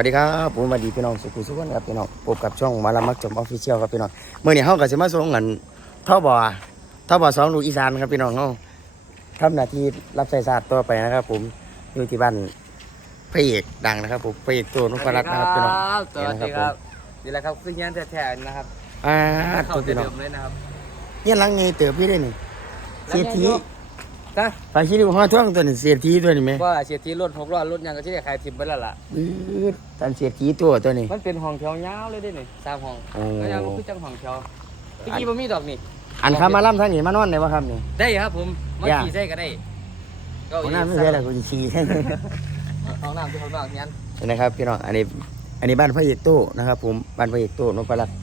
วัสดีครับผมสวัสดีพี่น้องสุขุมสุขนครับพี่น้องพบกับช่องหมาลามักจมออฟฟิเชียลครับพี่น้องเมื่อนี้เฮาก็สิมาส่งเงินท่อบอท่อบอสองลูกอีสานครับพี่น้องเฮาทำหน้าที่รับใช้ชาติต่อไปนะครับ ผมอยู่ที่บ้านพระเอกดังนะครับผมพระเอกตัวนพรัตน์นะครับพี่น้องสวัสดีครับนี่แหละครับคือเฮียนแท้ๆนะครับอ่าเข้าตัวเดิพี่น้องมเลยนะครับเนี่ยหลังไงเติบพี่ได้นี่เสียที นะฝากคิดดูห้าท่วงตัวนี้เสียทีตัวนี้ไหมว่าเสียทีรถหกล้อรถยังก็ที่ได้ขายทิมไปแล้วล่ะอืดตันเสียทีตัวตัวนี้ มันเป็นห้องแถวยาวเลยเด้นี่สามห้องโอ้ก็ยังคือจังห้องแถวพี่กี้บ่มีดอกนี่ อันคำมาล่ำทางนี้มานอนได้ปะครับนี่ ได้ครับผมมาอย่า ขี่ใส่ก็ได้ก็ของน้ำไม่ใช่ละคุณชีห้องน้ำที่ห้องน้ำเฮียนเห็นะครับพี่น้องอันนี้อันนี้บ้านพระเอกตู้นะครับ ผมบ้านพระเอกตู้นพรัตน์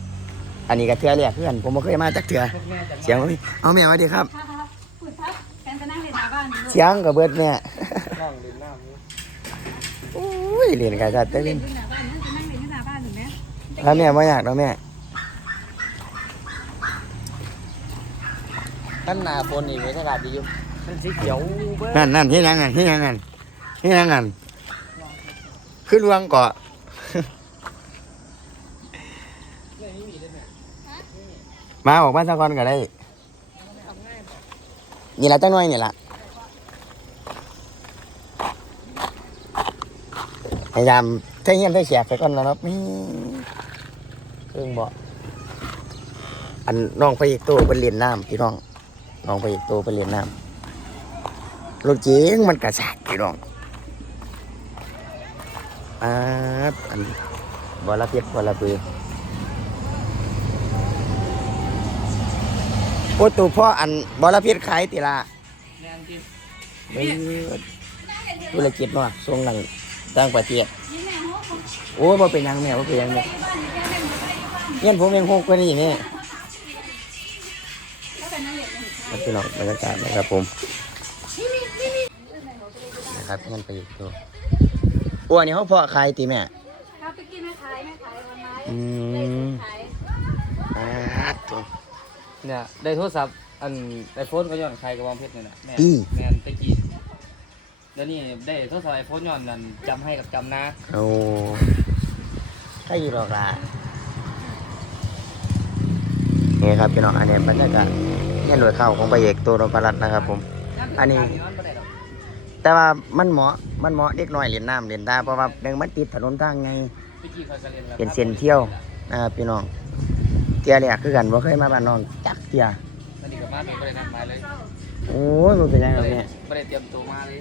อันนี้ก็เทือเรียกเพื่อนผมไม่เคยมาจักเถื่อแม่จังเสียงว่าเอาแม่สวัสดีครับ ค่ะ สียงกับเบิดแม่น้องดื่มน้ำนี่โอ้ยเรียนกันจัดแต่เล่เล่นนที่หน้าบ้านนั่งจะนั่งเล่นที่หน้าบ้านอยู่ไหมแล้วแม่ไม่อยากแล้วแม่ท่านนาฝนนี่บรรยากาศดีอยู่มันสีเขียวเบ้อนั่นนั่นที่นั่งกันที่นั่งกันที่นั่งกันขึ้นรวงเกาะมาออกมาสักคนก็ได้นี่ละจังน้อยนี่ละ พยายามเที่ยงได้เสียไปก่อนแล้วเนาะนี่เครื่องบ่อันน้องไปอีกตัวเป็นเรียนน้ำพี่น้องน้องไปอีกตัวเป็นเรียนน้ำรถเก๋งมันกระชากพี่น้องอ่าอันบอละเพียบอละเบือโอ้ตัวพ่ออันบอระเพ็ดขายติละแม่นจริงเออธุรกิจเนาะส่งหลัง ต่างประเทศนี่แม่โฮกโอ้บ่เป็นหยังแม่บ่เป็นหยังแม่บ้านนี่แกเล่นมาได้ที่บ้านเงี้ยผมยังหกกว่านี้แม่ก็เป็นนั่งเล่นกันครับพี่น้องบรรยากาศนะครับผมนะครับเงี้ยไปอีกตัวโอ้อันนี้เขาเพาะขายติแม่ครับไปกินแม่ขายแม่ขายวันไม้อืมขายอ่าตัวเนี่ยได้โทรศัพท์อันไอโฟนก็ย้อนใครกับวางเพชรนี่แหละแม่อืมแม่นตะกี้ เดี๋ยวนี้ได้โทรศัพท์ไอโฟนย้อนนั่นจำให้กับจำนะโอ้ใช่หรอกล่ะนี่ครับพี่น้องอันนี้บรรยากาศเงี้ยหน่วยเข้าของพระเอกตัวนพรัตน์นะครับ ผม อันนี้ แต่ว่ามันเหมาะมันเหมาะเด็กน้อยเล่นน้ำเล่นตาเพราะว่าหนึ่งมันติดถนนทางไง เป็นเส้นเที่ยวนะครับพี่น้องเที่ยวแรกคือกันบ่เคยมาบ้านน้องจักเที่ยสนิทกับบ้านไม่ได้นัดหมายเลยโอ้ยมันเป็นยังไงไม่เนี่ยได้เตรียมตัวมาเลย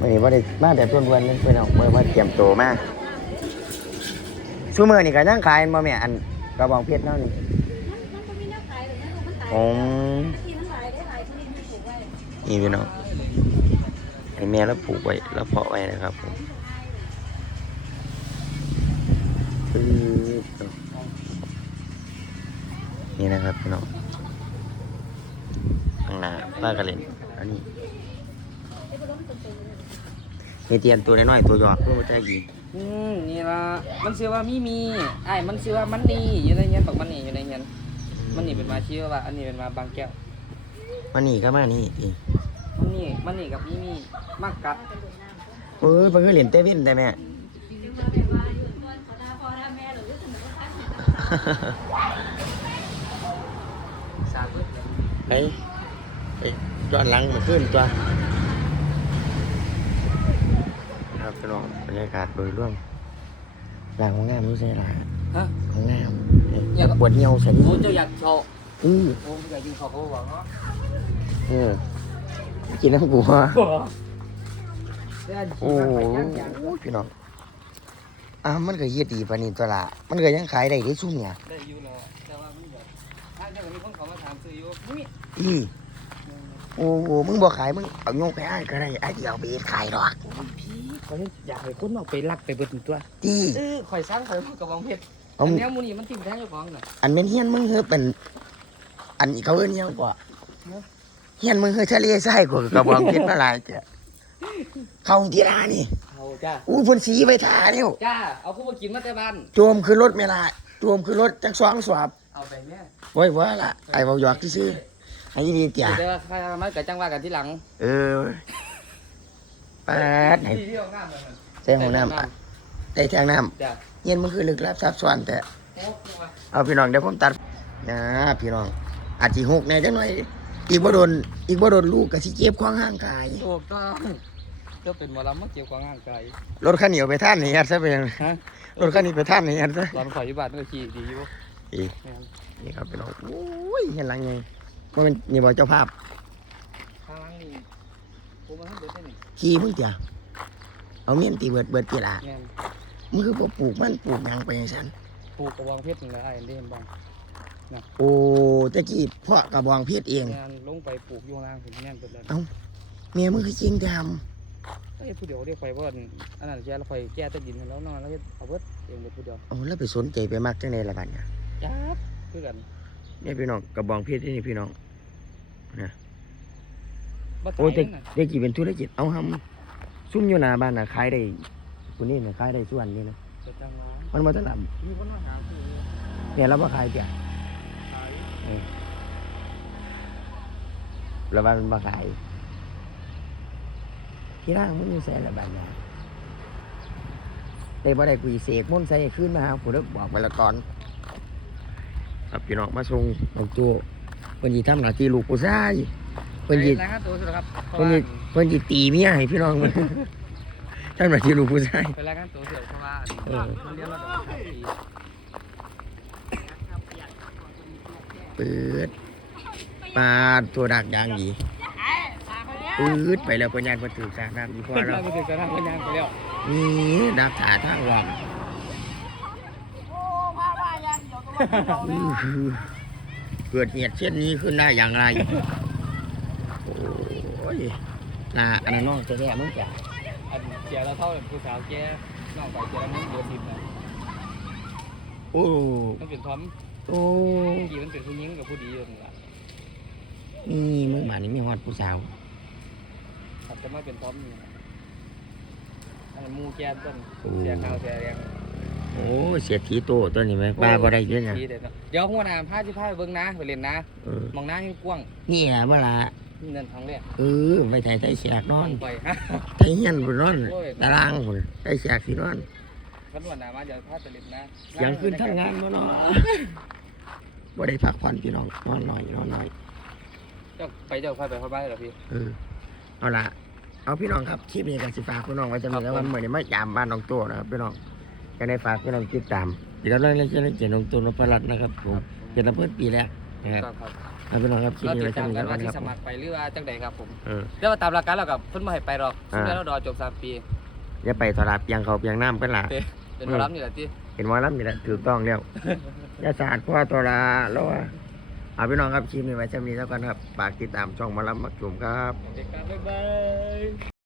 วันนี้บ่ได้มาแต่ต้นวันนี้พี่น้องบ่ได้มาเตรียมตัวมาซูเมอร์นี่ก็ยังขายบ่แม่อันกระบองเพชรเนาะนี่มันก็มีแนวขายหรือไม่รู้มันตายอืมที่มันขายได้ขายที่นี่มันถูกไว้นี่พี่น้องให้แม่แล้วปลูกไว้แล้วเพาะไว้นะครับผมปึ๊บนี่นะครับพี่น้องข้างหน้าป้ากระเล่นอันนี้ มีเตียนตัวน้อยๆตัวหยอกเพื่อใจดีอืมนี่ละมันชื่อว่ามีมีไอ้ายมันชื่อว่ามันนี่อยู่ในเงี้ยนบอกมันนี่อยู่ในเงี้ยนมันนี่เป็นมาชื่อว่า อันนี้เป็นมาบางแก้ว มานี่ก็มานี่อีกมันนี่มันนี่กับมีมีมากกัดเออเพิ่งเล่นเต้เว้นได้ไหมสามปึ๊บเลยไปไปย้อนหลังมาขึ้นตัวครับ พี่น้องบรรยากาศโดยรวมหลังของงามรู้ใช่หรอฮะ ของงามเนี่ยปวดเหี่ยวสันโอ้เจ้าอยากโชว์อือโอ้อยากกินข้าวเขาบอกเนาะเออกินน้ำกูฮะโอ้โอ้โหพี่น้องอะมันก็เฮ็ดดีปานนี้ตัวละมันก็ยังขายได้ได้ซุ่มเนี่ยได้อยู่แล้วแต่ว่ามันแบบถ้าเกิดมีคนเขามาถามซื้ออยู่นี่อือโอ้โหมึงบ่ขายมึงเอาโยกไปอ้ายก็ได้ไอ้เดียวไปเฮ็ดขายดอกพี่ เขาอยากให้คนออกไปลักไปเบิดตัวจี้เออข่อยสร้างข่อยพูดกับวางเพชรเอาอันเนี้ยมูนี่มันติ่มแท้เจ้าของน่ะอันเป็นเฮียนมึงเฮ้อเป็น อันนี้เขาเอิ้นเฮียนกว่าเนอะเฮียนมึงเฮ้อทะเลทรายกว่ากระบองเพชรมาหลายเจ้ะเข้าทีรานี่เอาจ้าอู้เพ่นสีไปทาแล้วจ้าเอาคู่มากินมาแต่บ้านโจมคือรถไม่ละโจมคือรถจักสองสวบเอาไปแม่ไว้ว่าละไอ้เบาหยอกซื่อๆไอ้นี่เจ้ะแต่ว่าใครมันกับจังว่ากันที่หลัง เออ แปดไหนที่ที่เอางามเลยมันใส่ห้องน้ำอะใส่แทงน้จ้ะำเย็นมันคือลึกลับซับซ้อนแต่ โอ้ยว่ะเอาพี่น้องเดี๋ยวผมตัดนะพี่น้อง อาจจะหกแหน่จังหน่อย อีกบ่โดนอีกบ่โดนลูกก็สิเจ็บของห่างกาย ถูกต้องเจ้าเป็นหมอลำมาเกี่ยวกับร่างกายรถคันเหนียวไปท่านนี่ยัดซะเป็นฮะรถคันนี้ไปท่านนี่ยัดซะตอนข่อยอยู่บ้านก็ขี่ดีอยู่อีกแม่นนี่ครับพี่น้องโอ้ยเห็นหลังไงว่ามันนี่บอกเจ้าภาพข้างหล่างนี่ ผมมาทั้งเบิดได้นี่ขี่มึงเตียเอาเมียนตีเบิดเบิดกี่ละแม่นมึงคือบ่ปลูกมันปลูกหยังไปจังซั่นปลูกกระวางเพชรนี่แหละไอ้อันนี้เห็นบ้างโอ้ตะกี้พ่อกระบองเพชรเอง งานลงไปปลูกอยู่ข้างล่างผมแม่นเปิดแล้วเอ้าเมียมึงคือจริงทเอ้ยผู้เดียวเรียกไปว่าอันนั้นแกเราไปแก้ใต้ดินให้แล้วเนอนแล้วเฮ็ดเอาเบิดเองเลยผู้เดียวำโอ้แล้วไปสนใจไปมักจังไดล่ะบัดเนี่ยจับคือกันนี่พี่น้องกระบองเพชรนี่พี่น้อง บ่โอ้ตายแต่นั่นน่ะแต่กี่เป็นธุรกิจเอาทำซุ่มอยู่หน้าบ้านน่ะขายได้คนนี้น่ะขายได้ส่วนนี้นะเจะจังหวะมันบ่ทันลมีคนมาหาผู้ำเนี่ยเราบ่ขายจ้ะขายแล้วว่ามันบ่ขายที่ร่างมึงอยู่แสนละบาทเนี่ยแต่บ่ได้กุยเสกมนต์ใส่ขึ้นมาหาผู้เลิกบอกไปละก่อนครับพี่น้องมาส่งน้องโจ้เพิ่นสิทำหน้าที่ลูกผู้ชายเพิ่นสิรายงานตัวสุดครับเพราะเพิ่นว่าสิเพิ่นสิตีเมียให้พี่น้องมันทำหน้าที่ลูกผู้ชายไปรายงานตัวสุดเพราะว่าเออมันเรียนระดับปีเปิดปาดตัวดักยางดีปืดไปแล้วปัญญาประตูสาน้ำอีกพอเพิ่นแล้วมาไปถึงกระทั่งพยานไปแล้วนี่ดักขาทางวอมอื้อหือเกิดเหตุเช่นนี้ขึ้นได้อย่างไรโอ้ ยนาอันนั้นน้องจะแย่มึงจ้ะอันเสียแล้วเท่าผู้สาวแกน้องไปเจอแล้วมันเดือดทิพย์นะโอ้มันเป็นทอมโอ้กี่มันเป็นผู้หญิงกับผู้ดีอยู่นั่นล่ะนี่มึงมานี่มีฮอดผู้สาวครับจะมาเป็นทอมนี่อันนั้นหมูแกนต้นเสียขาวเสียแดง โอ้เสียทีโตตัวนี้ไหมปลาบ่ได้เยอะนะดีเด็ดเนาะเดี๋ยวหัวหน้าพาสิพาไปเบิ่งนะไปเล่นนะเออมองหน้าให้กว้างนี่แหละเมื่อละ นี่นั่นทางแรกเออไปไถ่ไถ่แสกนอนไปฮะไถ่เฮียนบนนอนโอ้ยตารางคนไถ่แสกสินอนกันหัวหน้ามาเดี๋ยวพาไปเล่นนะเสียงขึ้นทั้งงานบ่เนาะบ่ได้พักผ่อนพี่น้องนอนหน่อยนอนหน่อย เจ้าไปเจ้าพาไปเข้าบ้านเหรอพี่ เออเอาละเอาพี่น้องครับคลิปนี้กันสิฝากพี่น้องไว้จะมีแล้ววันเมื่อนี้มาจามบ้านน้องโตนะครับพี่น้องจะได้ฝากพี่น้องติดตามเดี๋ยวเราเล่นเล่นเล่นเจน้องโตนพรัตน์นะครับผมเป็นน้ำเพื่อนปีแล้วนะครับ ครับครับ เอาพี่น้องครับคลิปเรานี้ติไว้ดจะตามมีกัแล้วนวัว่านคที่รับสมัครไปหรือว่าจังใดครับผมเออเดี๋ยวมาตามหลักการแล้วกับเพิ่นบ่ให้ไปหรอกซึ่งอ่าแล้วรอจบสามปีอย่าไปทรายเพียงเขาเพียงน้ำกันล่ะเต้เป็นหมอลำนี่แหละที่เห็นว่ารับนี่แหละถูกต้องแล้ว อย่าสาดพ่อตัวละแล้วว่าเอาพี่น้องครับคลิปนี้ไว้จะมีแล้วกันครับฝากติดตามช่องหมารับมักจุ่มครับ เด็กกันบ๊ายบาย